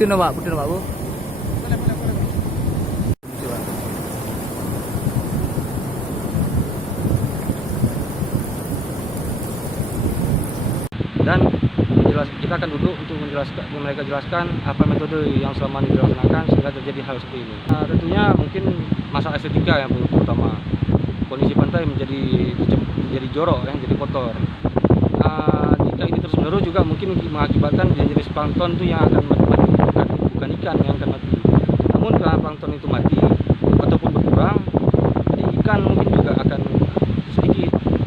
Putin Pak, Bu. Boleh. Coba. Dan kita akan duduk untuk mereka jelaskan apa metode yang selama ini dilaksanakan sehingga terjadi hal seperti ini. Tentunya mungkin masalah estetika yang pertama, kondisi pantai menjadi jorok, jadi kotor. Jika ini terus menerus juga mungkin mengakibatkan jenis plankton itu yang akan mati, bukan ikan yang akan mati. Namun karena plankton itu mati,